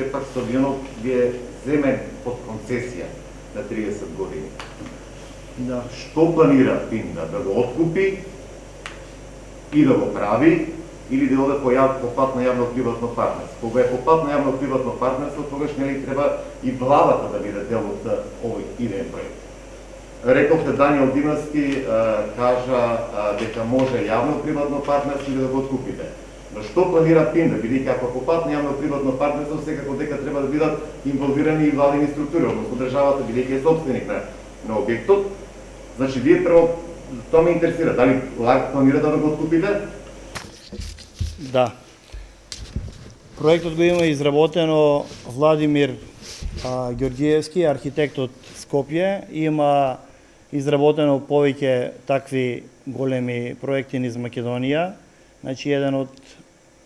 сепак стадионот ви е земен под концесија на 30 години. Да. Што планира ПИН да го откупи и да го прави, или да оде по пат на јавно-приватно партнерство? Кога е по пат на јавно-приватно партнерство, тогаш нели треба и владата да биде дел од овој идеен проект. Рековте Даниел Димовски кажа дека може јавно-приватно партнерство или да го откупите. Но што планира ПИН, бидејќи ако по пат на јавно-приватно партнерство, секако дека треба да бидат инволвирани и владени структури, односно државата, бидејќи е собственик на објектот. Значи, вие прво, тоа ме интересира, дали планира да го откупите? Да. Проектот го има изработено Владимир Ѓорѓиевски, архитект од Скопје. Има изработено повеќе такви големи проекти низ Македонија. Значи, еден од,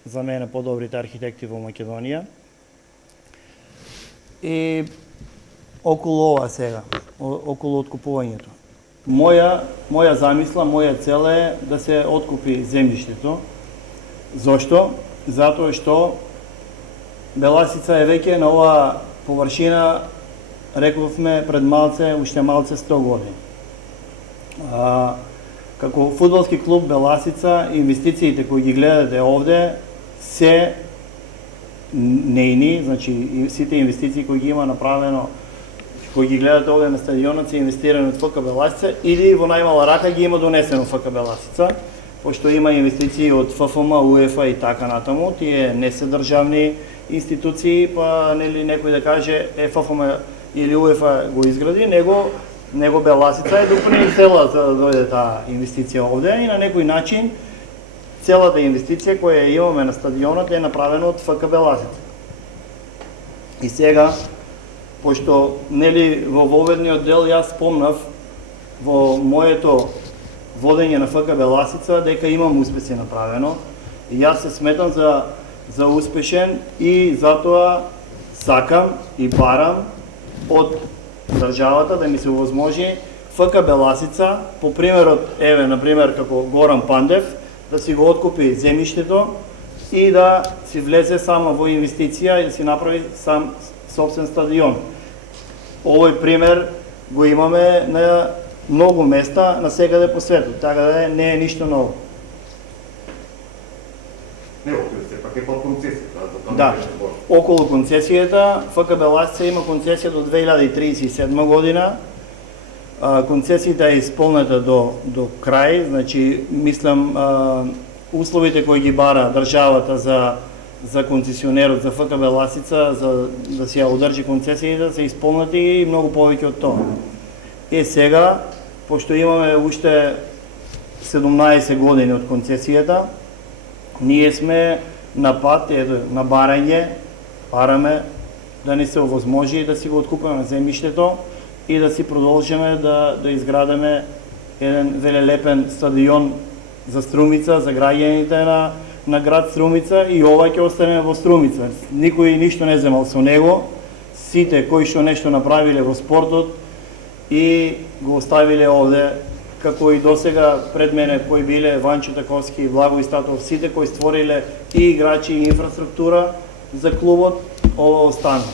за мене, подобрите архитекти во Македонија. И околу ова сега, околу откупувањето. Моја замисла, моја цел е да се откупи земјиштето. Зошто? Затоа што Беласица е веќе на оваа површина, рековме пред малце, уште малце 100 години. Како фудбалски клуб Беласица, инвестициите кои ги гледате овде се нејни, значи сите инвестиции кои ги има направено, кои ги гледате овде на стадионот, се инвестирани од ФК Беласица или во најмала рака ги има донесено ФК Беласица, пошто има инвестиции од ФФМ, УЕФА и така натаму. Тие не се државни институции, па нели некој да каже ФФМ или УЕФА го изгради, него Беласица е допринесела за да дојде таа инвестиција овде и на некој начин целата инвестиција која имаме на стадионот е направена од ФК Беласица. И сега, пошто нели во воведниот дел јас спомнав во моето водење на ФК Беласица дека имам успеси направено и јас се сметам за успешен и затоа сакам и барам од државата да ми се овозможи ФК Беласица, по примерот, еве, например, како Горан Пандев, да си го откупи земјиштето и да си влезе само во инвестиција и да си направи сам собствен стадион. Овој пример го имаме на многу места на секаде по светот, така да не е ништо ново. Не, сепак е под концесија. Да, околу концесијата, ФК Беласица има концесија до 2037 година. Концесијата е исполнета до крај, значи, мислам, условите кои ги бара државата за концесионерот за ФК Беласица, за да си ја одржи концесијата, се исполнети и многу повеќе од тоа. И сега, пошто имаме уште 17 години од концесијата, ние сме на пат, на барање, бараме да ни се овозможи да си го откупиме земјиштето и да си продолжиме да изградиме еден велелепен стадион за Струмица, за граѓаните на град Струмица, и ова ќе остане во Струмица. Никој ништо не земал со него, сите кои што нешто направиле во спортот и го оставиле овде, како и досега пред мене кои биле Ванчо Таковски, Благој Статов, сите кои створиле и играчи и инфраструктура за клубот, ова остана.